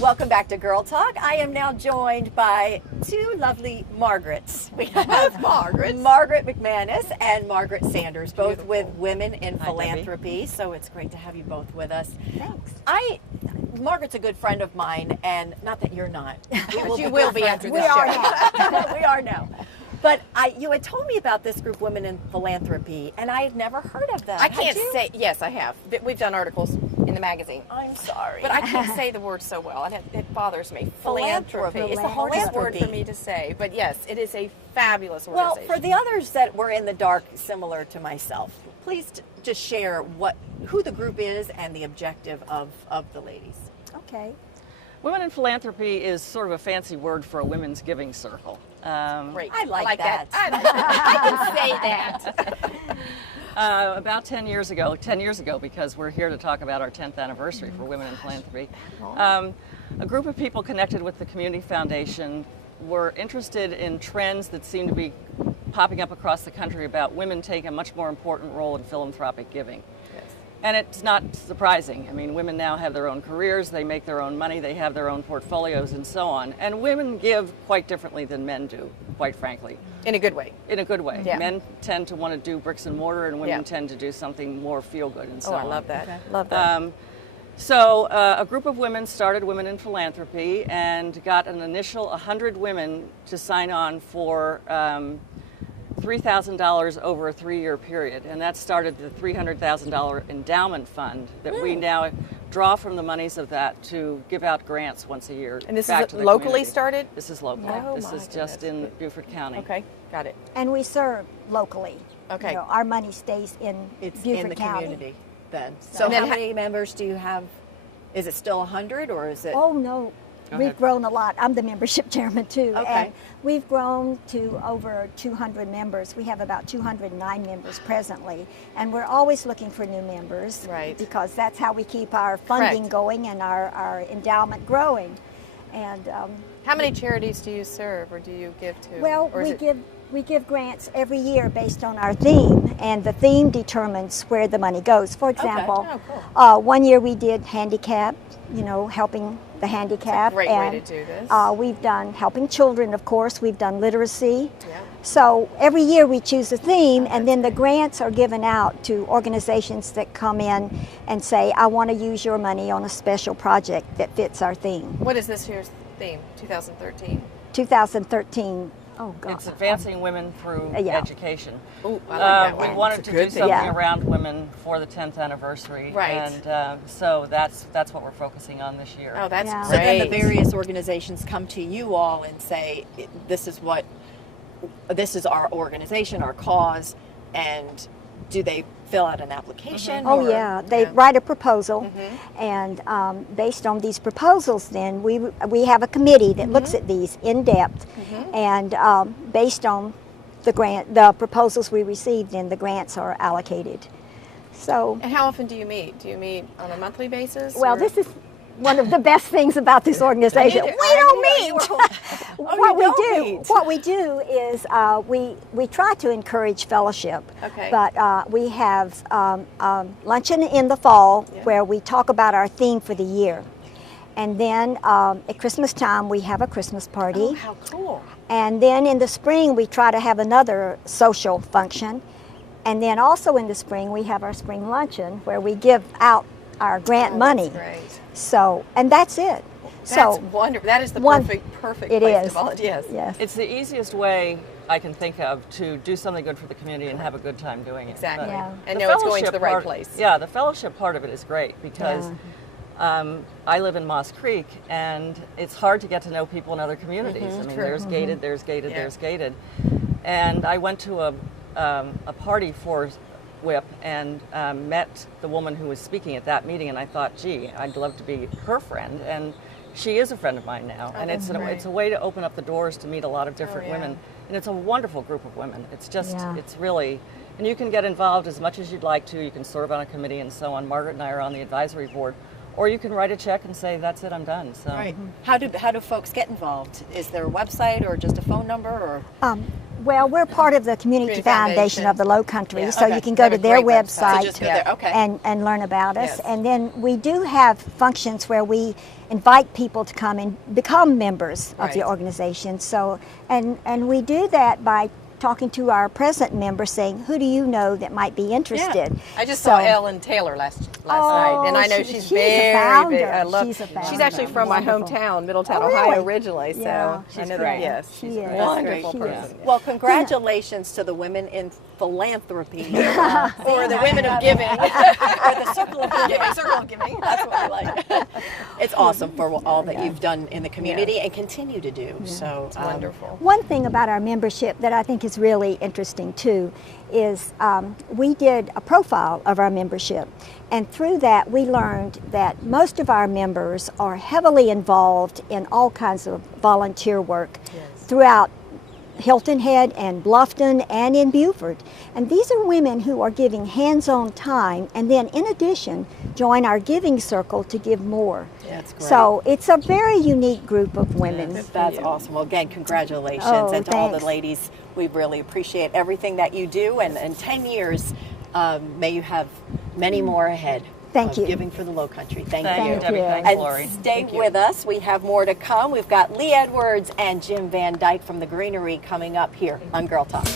Welcome back to Girl Talk. I am now joined by two lovely Margarets. We have Margaret McManus and Margaret Sanders, both with Women in Philanthropy. So it's great to have you both with us. Thanks. Margaret's a good friend of mine, and not that you're not. You will be after this. We are now. We are now. But you had told me about this group, Women in Philanthropy, and I had never heard of them. I can't say, yes, I have. We've done articles in the magazine. I'm sorry. But I can't say the word so well, and it bothers me. Philanthropy. It's the hardest word for me to say. But yes, it is a fabulous organization. Well, for the others that were in the dark, similar to myself, please just share who the group is and the objective of the ladies. Okay. Women in Philanthropy is sort of a fancy word for a women's giving circle. Great. I like that. I can say that. About 10 years ago, because we're here to talk about our 10th anniversary for Women in Philanthropy, a group of people connected with the Community Foundation were interested in trends that seem to be popping up across the country about women taking a much more important role in philanthropic giving. And it's not surprising. I mean, women now have their own careers, they make their own money, they have their own portfolios and so on. And women give quite differently than men do, quite frankly. In a good way. In a good way. Yeah. Men tend to want to do bricks and mortar, and women tend to do something more feel-good and so on. I love that. Okay. Love that. So a group of women started Women in Philanthropy and got an initial 100 women to sign on for $3,000 over a 3-year period, and that started the $300,000 endowment fund that we now draw from the monies of that to give out grants once a year. And this back is to the locally community. started? This is local. Oh, this is just in Beaufort County. Okay, got it. And we serve locally. Okay. You know, our money stays in It's Beaufort in the County. community then. So how many members do you have? Is it still 100 or is it? Oh, no. We've grown a lot. I'm the membership chairman, too. Okay. And we've grown to over 200 members. We have about 209 members presently. And we're always looking for new members. Right. Because that's how we keep our funding going and our endowment growing. And How many charities do you serve or do you give to? well, Or is we give grants every year based on our theme, and the theme determines where the money goes. For example, one year we did handicap, helping the handicap. Great way to do this. We've done helping children, of course. We've done literacy. Yeah. So every year we choose a theme, and then the grants are given out to organizations that come in and say, I want to use your money on a special project that fits our theme. What is this year's theme, 2013? 2013. Oh, God. It's advancing women through education. Ooh, I like that one. We wanted to do something around women for the 10th anniversary. Right. And so that's what we're focusing on this year. Oh, that's So great. then the various organizations come to you all and say, this is our organization, our cause, and do they fill out an application? Oh, yeah. They write a proposal, and based on these proposals, then we have a committee that looks at these in depth, and based on the proposals we receive, then the grants are allocated. So. And how often do you meet? Do you meet on a monthly basis? Well, this is one of the best things about this organization. We don't meet. What we do is we try to encourage fellowship. Okay. But we have luncheon in the fall where we talk about our theme for the year. And then at Christmas time we have a Christmas party. Oh, how cool. And then in the spring we try to have another social function. And then also in the spring we have our spring luncheon where we give out our grant money. That's great. So, and that's it. That's wonderful. That is the perfect place to volunteer. Yes. It's the easiest way I can think of to do something good for the community and have a good time doing it. Exactly. Yeah. And know it's going to the right place. Yeah, the fellowship part of it is great because I live in Moss Creek, and it's hard to get to know people in other communities. I mean, there's gated, there's gated. And I went to a party for WHIP and met the woman who was speaking at that meeting, and I thought, gee, I'd love to be her friend, and she is a friend of mine now. And it's a way to open up the doors to meet a lot of different women, and it's a wonderful group of women. It's just, it's really, and you can get involved as much as you'd like to. You can serve on a committee and so on. Margaret and I are on the advisory board. Or you can write a check and say, that's it, I'm done. So. Right. How do folks get involved? Is there a website or just a phone number? Or Well, we're part of the Community Foundation of the Low Country, so you can go to their website, So just go there. Okay. and learn about us. Yes. And then we do have functions where we invite people to come and become members of the Right. organization. So, and we do that by talking to our present members, saying, who do you know that might be interested? I just So- saw Ellen Taylor last night, and I know she's a very founder. big. I love. She's a She's founder. actually from my Wonderful. hometown, Middletown, Oh, Ohio, really? originally. So Yeah, I she's know great. that. Yes, She she's is. a wonderful She person. is. Well, congratulations to the women in philanthropy. Or the women of giving, or the circle of giving. circle of giving. That's what I like. It's awesome for all that you've done in the community and continue to do. So Wonderful. One thing about our membership that I think is really interesting too is we did a profile of our membership, and through that we learned that most of our members are heavily involved in all kinds of volunteer work throughout Hilton Head and Bluffton and in Beaufort. And these are women who are giving hands-on time, and then in addition join our giving circle to give more. That's great. So it's a very unique group of women. That's awesome. Well, again, congratulations. Oh, and to all the thanks. ladies, we really appreciate everything that you do. And in 10 years, may you have many more ahead. Thank of you. Giving for the Low Country. Thank Thank you. you, Debbie. you. Thanks, And Lori. stay with us. We have more to come. We've got Lee Edwards and Jim Van Dyke from the Greenery coming up here on Girl Talk.